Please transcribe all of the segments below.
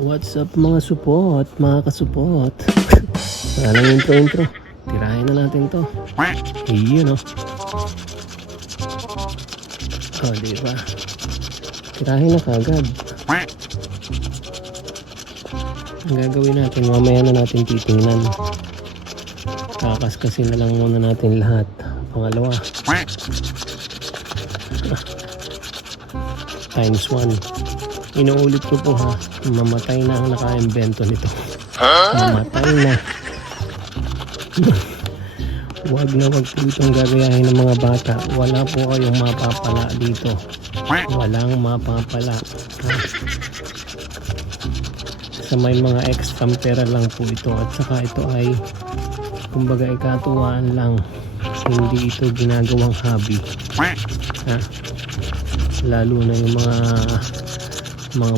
What's up mga supot, mga kasupot? Walang intro. Tirahin na natin to. Iyon o. Oh, diba? Tirahin na kagad. Ang gagawin natin, mamaya na natin titingnan. Kakaskasin na lang muna natin lahat. Pangalawa. Times 1. Inuulit ko po ha, mamatay na ang naka-invento nito. Mamatay na. Wag na wag po itong gagayahin ng mga bata. Wala po kayong mapapala dito. Walang mapapala. Sa may mga extra pera lang po ito. At saka ito ay kumbaga ikatuwaan lang. Hindi ito ginagawang hobby. Ha? Lalo na yung mga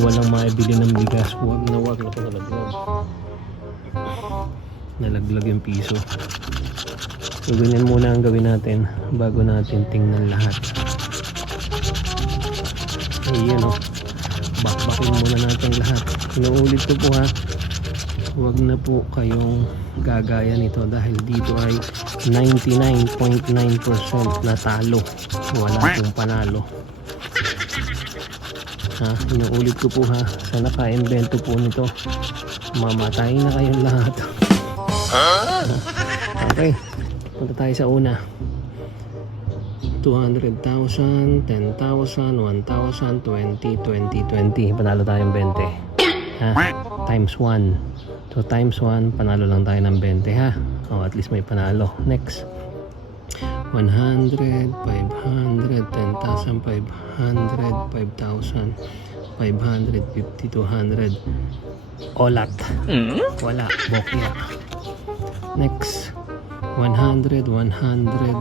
walang maibili ng bigas. Huwag na nalaglag yung piso. So ganyan muna ang gawin natin bago natin tingnan lahat. Ayan o, bakbakin muna natin lahat. Inuulit ko po ha, huwag na po kayong gagaya nito dahil dito ay 99.9% na talo, wala pong panalo. Ha, inuulit ko po ha, sa naka-invento po nito, mamatay na kayong lahat. Okay, punta tayo sa una. 200,000, 10,000, 1,000, 20, 20. Panalo tayong 20. Ha? Times 1. So times 1, panalo lang tayo ng 20 ha. O at least may panalo. Next. 100, 500, 10,000, 500, 5,000, 550, 200. Olat. Wala. Bokya. Next. 100, 100.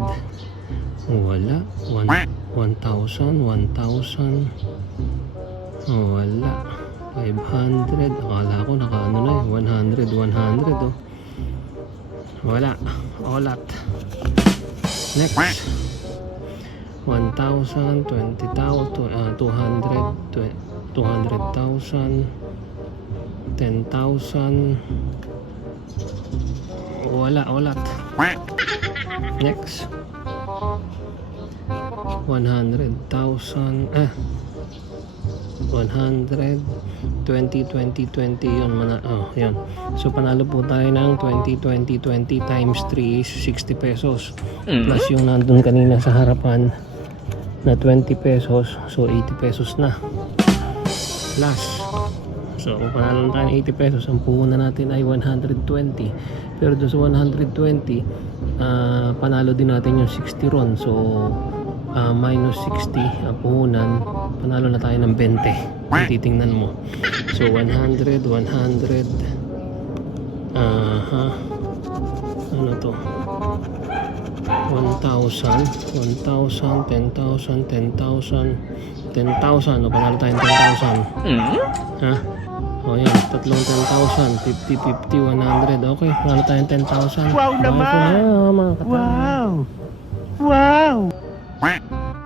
Wala. 1,000, 1,000. Wala. 500. Akala ko nakaano na eh. 100, 100 oh. Wala. Olat. Next. 1,000, 20,000, 200, 200,000, 10,000. Wala, olat. Next. 100,000 100 20 20 20 yun yun. So panalo po tayo ng 20 20 20 times 3 is 60 pesos plus yung nandun kanina sa harapan na 20 pesos, so 80 pesos na plus. So kung panalo tayo ng 80 pesos, ang puhunan natin ay 120, pero doon sa 120 panalo din natin yung 60 ron, so minus 60 ang puhunan, panalo na tayo ng 20 kung titingnan mo. So 100 ano to, 1,000 10,000 10,000 10,000 o panalo tayo ng 10,000 ha. O yan, tatlong 10,000, 50, 50, 100. Okay, panalo tayo ng 10,000. Wow naman! Wow! Wow!